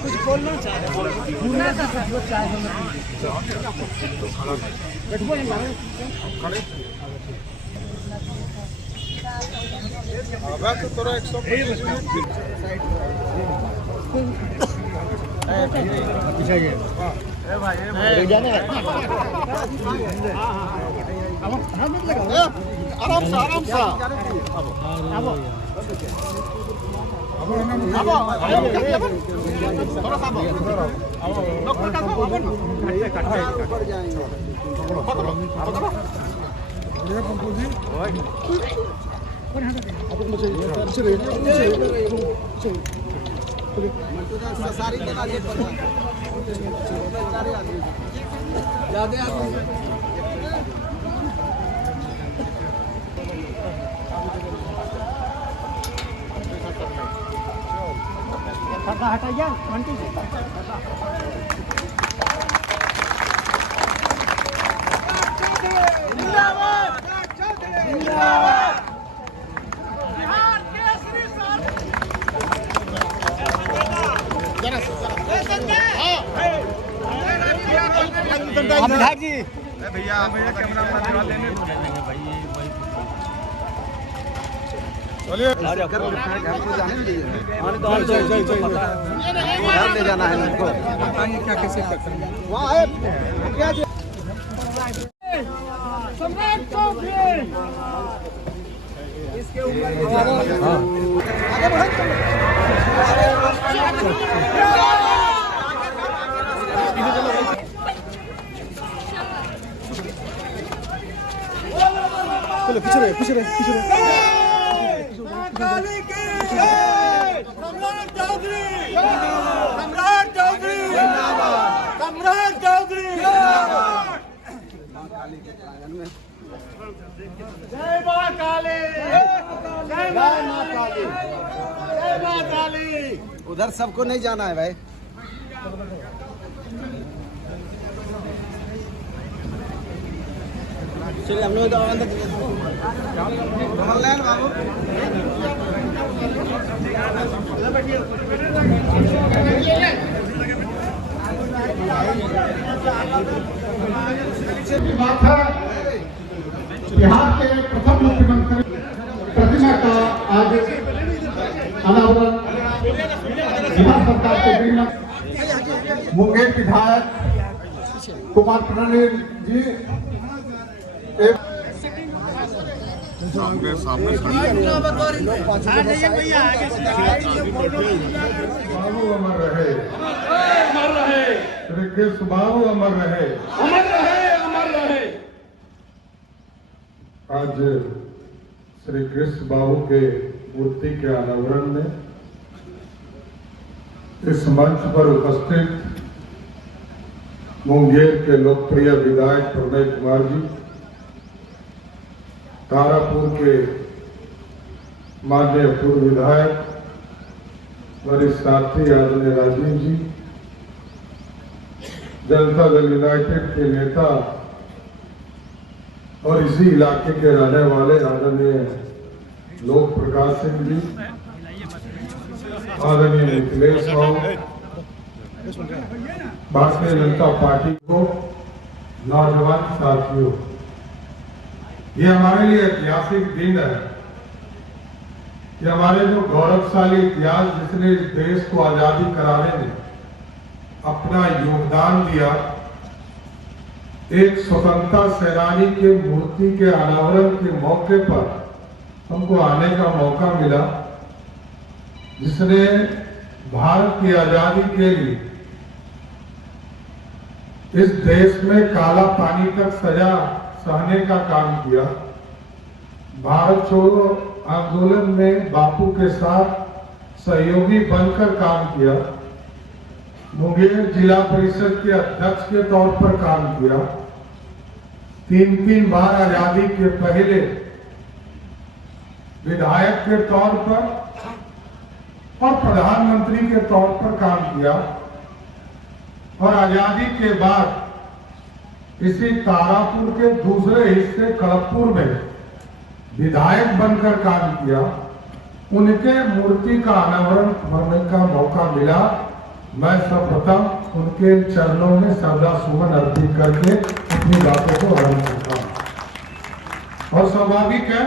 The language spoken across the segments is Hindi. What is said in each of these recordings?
कुछ बोलना चाह रहे आराम सा हटाइए आंटी विधायक जी भैया कैमरा दिखा लेने चलिए घर को जाने दीजिए घर ले जाना है इनको बताइए क्या कैसे वहाँ है क्या सम्राट चौधरी इसके ऊपर आगे बढ़ो चलो पीछे रहे सम्राट चौधरी जय मां काली जय मां काली जय मां काली। उधर सबको नहीं जाना है भाई। चलिए हम लोग अंदर बाबू बिहार के प्रथम मुख्यमंत्री प्रतिमा का आज अनावरण बिहार सरकार के मुंगेर विधायक कुमार प्रणील जी सामने बाबू अमर रहे श्री कृष्ण बाबू अमर रहे। आज श्री कृष्ण बाबू के मूर्ति के अनावरण में इस मंच पर उपस्थित मुंगेर के लोकप्रिय विधायक प्रणय कुमार जी, तारापुर के माननीय पूर्व विधायक वरिष्ठ साथी आदरणीय राजीव जी, जनता दल यूनाइटेड के नेता और इसी इलाके के रहने वाले आदरणीय लोक प्रकाश सिंह जी, आदरणीय मिथिलेश राव, भारतीय जनता पार्टी को नौजवान साथियों, ये हमारे लिए ऐतिहासिक दिन है। ये हमारे जो गौरवशाली इतिहास जिसने इस देश को आजादी कराने में अपना योगदान दिया, एक स्वतंत्रता सेनानी के मूर्ति के अनावरण के मौके पर हमको आने का मौका मिला, जिसने भारत की आजादी के लिए इस देश में काला पानी तक सजा सहने का काम किया। भारत छोड़ो आंदोलन में बापू के साथ सहयोगी बनकर काम किया। मुंगेर जिला परिषद के अध्यक्ष के तौर पर काम किया। 3 बार आजादी के पहले विधायक के तौर पर और प्रधानमंत्री के तौर पर काम किया। और आजादी के बाद इसी तारापुर के दूसरे हिस्से खड़गपुर में विधायक बनकर काम किया। उनके मूर्ति का अनावरण करने का मौका मिला। मैं सर्वप्रथम उनके चरणों में श्रद्धा सुमन अर्पित करके अपनी बातों को आरंभ करता हूं। और स्वाभाविक है,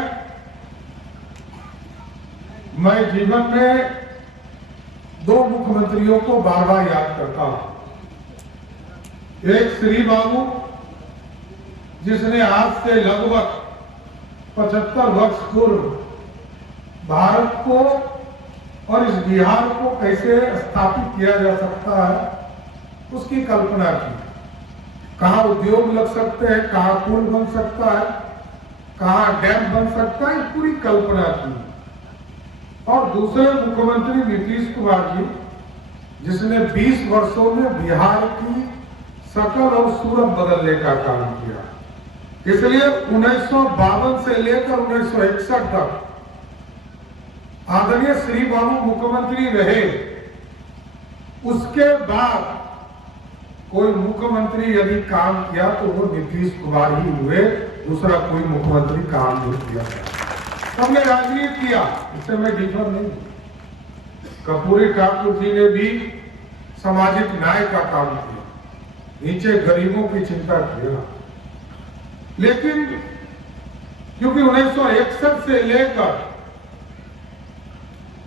मैं जीवन में दो मुख्यमंत्रियों को बार बार याद करता हूं। एक श्री बाबू, जिसने आज से लगभग 75 वर्ष पूर्व भारत को और इस बिहार को कैसे स्थापित किया जा सकता है, उसकी कल्पना की। कहाँ उद्योग लग सकते हैं, कहाँ पुल बन सकता है, कहाँ डैम बन सकता है, पूरी कल्पना की। और दूसरे मुख्यमंत्री नीतीश कुमार जी, जिसने 20 वर्षों में बिहार की शकल और सूरत बदलने का काम किया। इसलिए 1952 से लेकर 1961 तक आदरणीय श्री बाबू मुख्यमंत्री रहे। उसके बाद कोई मुख्यमंत्री यदि काम किया तो वो नीतीश कुमार ही हुए, दूसरा कोई मुख्यमंत्री काम नहीं किया। सबने राजनीति किया, इससे मैं डिफर नहीं। कर्पूरी ठाकुर जी ने भी सामाजिक न्याय का काम किया, नीचे गरीबों की चिंता किया। लेकिन क्योंकि 1961 से लेकर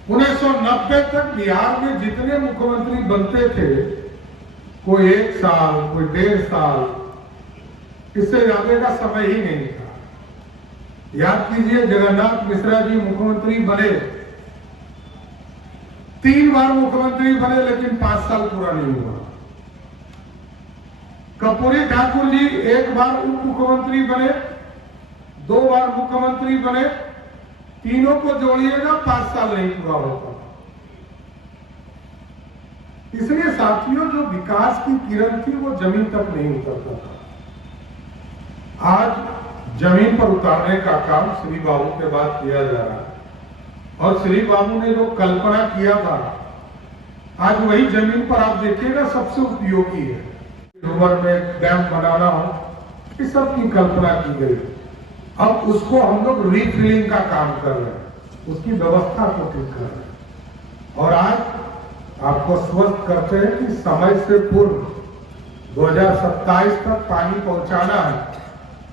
1990 तक बिहार में जितने मुख्यमंत्री बनते थे, कोई 1 साल, कोई 1.5 साल, इससे ज्यादा का समय ही नहीं था। याद कीजिए, जगन्नाथ मिश्रा जी मुख्यमंत्री बने, 3 बार मुख्यमंत्री बने, लेकिन 5 साल पूरा नहीं हुआ। कर्पूरी ठाकुर जी 1 बार उप मुख्यमंत्री बने, 2 बार मुख्यमंत्री बने, तीनों को जोड़िएगा 5 साल नहीं पूरा होता। इसलिए साथियों, जो विकास की किरण थी वो जमीन तक नहीं उतरता था। आज जमीन पर उतारने का काम श्री बाबू के बाद किया जा रहा है। और श्री बाबू ने जो कल्पना किया था, आज वही जमीन पर आप देखिएगा सबसे उपयोगी है। उम्र में डैम बनाना हो, इस सब की कल्पना की गई। अब उसको हम लोग रीफिलिंग का काम कर रहे हैं, उसकी व्यवस्था को ठीक कर रहे हैं। और आज आपको स्वस्थ करते हैं कि समय से पूर्व 2027 तक पानी पहुंचाना है।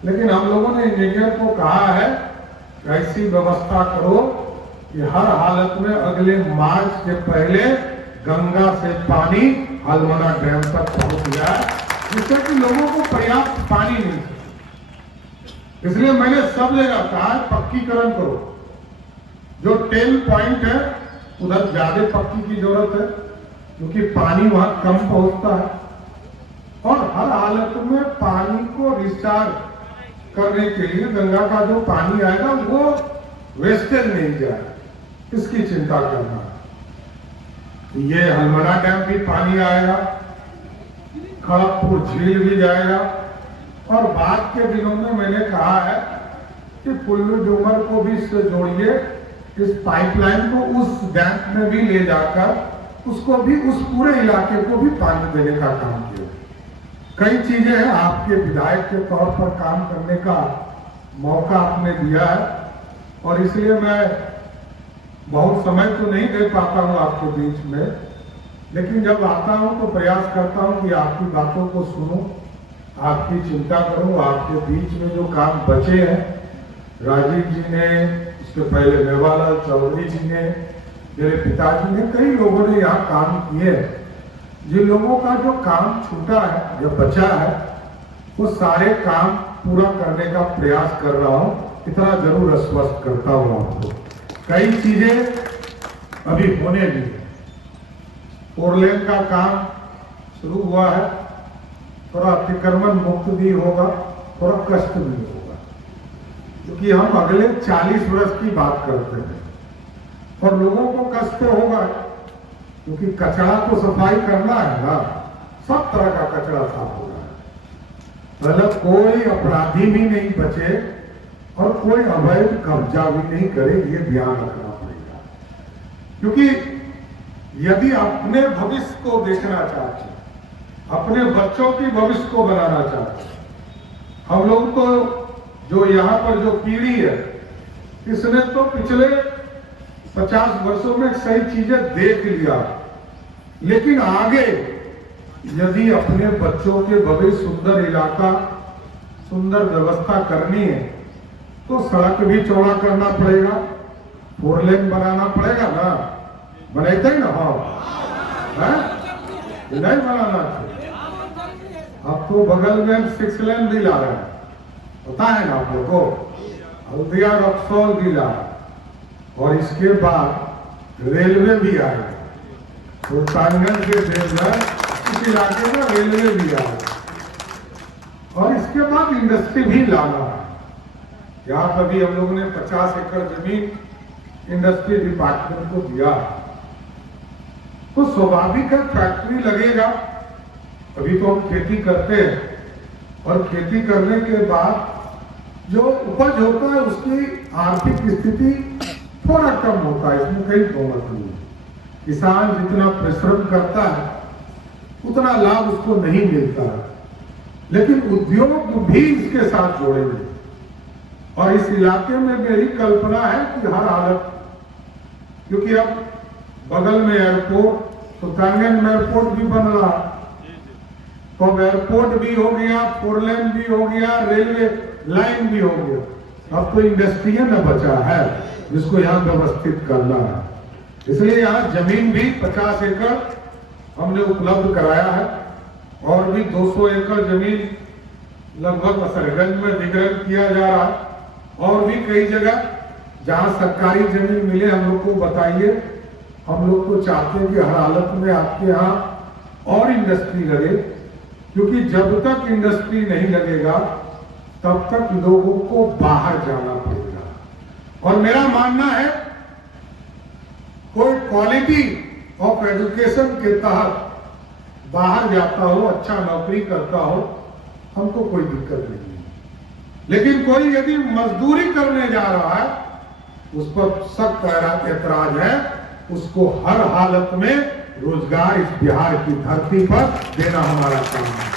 लेकिन हम लोगों ने इंजीनियर को कहा है, ऐसी व्यवस्था करो कि हर हालत में अगले मार्च के पहले गंगा से पानी हलमना डैम तक पहुंच जाए, जिससे कि लोगों को पर्याप्त पानी मिल सके। इसलिए मैंने सब जगह कहा है, पक्कीकरण करो। जो 10 पॉइंट है उधर ज्यादा पक्की की जरूरत है, क्योंकि पानी वहां कम पहुंचता है। और हर हालत में पानी को रिचार्ज करने के लिए गंगा का जो पानी आएगा वो वेस्टेज नहीं जाए, इसकी चिंता करना है। ये हलमना डैम भी पानी आएगा, खड़गपुर झील भी जाएगा। और बाद के दिनों में मैंने कहा है कि पुल्लू डूमर को भी इससे जोड़िए, इस पाइपलाइन को उस डैम में भी ले जाकर उसको भी, उस पूरे इलाके को भी पानी देने का काम किया। कई चीजें हैं, आपके विधायक के तौर पर काम करने का मौका आपने दिया है। और इसलिए मैं बहुत समय तो नहीं दे पाता हूं आपके बीच में, लेकिन जब आता हूं तो प्रयास करता हूं कि आपकी बातों को सुनूं, आपकी चिंता करूं। आपके बीच में जो काम बचे हैं, राजीव जी ने, उसके पहले मेवालाल चौधरी जी ने, मेरे पिताजी ने, कई लोगों ने यहाँ काम किए। जिन लोगों का जो काम छूटा है या बचा है, वो सारे काम पूरा करने का प्रयास कर रहा हूं। इतना जरूर आश्वस्त करता हूं आपको। कई चीजें अभी होने भी है। 4 लेन का काम शुरू हुआ है, थोड़ा अतिक्रमण मुक्त भी होगा, थोड़ा कष्ट भी होगा, क्योंकि हम अगले 40 वर्ष की बात करते हैं। और लोगों को कष्ट तो होगा, क्योंकि कचरा को सफाई करना है ना, सब तरह का कचरा साफ हो रहा है। मतलब कोई अपराधी भी नहीं बचे और कोई अवैध कब्जा भी नहीं करे, ये ध्यान रखना पड़ेगा। क्योंकि यदि अपने भविष्य को देखना चाहते हैं, अपने बच्चों की भविष्य को बनाना चाहते हैं। हम लोग तो जो यहाँ पर जो पीढ़ी है, इसने तो पिछले 50 वर्षों में सही चीजें देख लिया, लेकिन आगे यदि अपने बच्चों के भविष्य, सुंदर इलाका, सुंदर व्यवस्था करनी है तो सड़क भी चौड़ा करना पड़ेगा, 4 लेन बनाना पड़ेगा ना, बनाते ही ना। हाँ, नहीं बनाना चाहिए। अब तो बगल में 6 लेन भी ला रहे हैं, पता है ना आप लोगों को, हल्दिया रक्सौल भी ला रहा है, और इसके बाद रेलवे भी आएगा। सुल्तानगंज के देवघर इस इलाके में रेलवे भी आएगा, और इसके बाद इंडस्ट्री भी लाना है। यहाँ पर भी हम लोगों ने 50 एकड़ जमीन इंडस्ट्री डिपार्टमेंट को दिया, तो स्वाभाविक है फैक्ट्री लगेगा। अभी तो हम खेती करते हैं, और खेती करने के बाद जो उपज होता है उसकी आर्थिक स्थिति थोड़ा कम होता है, इसमें कहीं दो मत नहीं। किसान जितना परिश्रम करता है उतना लाभ उसको नहीं मिलता है, लेकिन उद्योग भी इसके साथ जोड़ेंगे। और इस इलाके में मेरी कल्पना है कि हर हालत, क्योंकि अब बगल में एयरपोर्ट, सुल्तानगंज में एयरपोर्ट भी बन रहा, तो अब एयरपोर्ट भी हो गया, 4 लेन भी हो गया, रेलवे लाइन भी हो गया। अब तो इंडस्ट्री न बचा है जिसको यहाँ व्यवस्थित करना है। इसलिए यहाँ जमीन भी 50 एकड़ हमने उपलब्ध कराया है, और भी 200 एकड़ जमीन लगभग असरगंज में अधिग्रहण किया जा रहा है, और भी कई जगह जहां सरकारी जमीन मिले हम लोग को बताइए। हम लोग तो चाहते हैं कि हर हालत में आपके यहाँ और इंडस्ट्री लगे, क्योंकि जब तक इंडस्ट्री नहीं लगेगा तब तक लोगों को बाहर जाना पड़ेगा। और मेरा मानना है कोई क्वालिटी ऑफ एजुकेशन के तहत बाहर जाता हो, अच्छा नौकरी करता हो, हमको कोई दिक्कत नहीं है। लेकिन कोई यदि मजदूरी करने जा रहा है, उस पर सख्त ऐतराज है, उसको हर हालत में रोजगार इस बिहार की धरती पर देना हमारा काम है।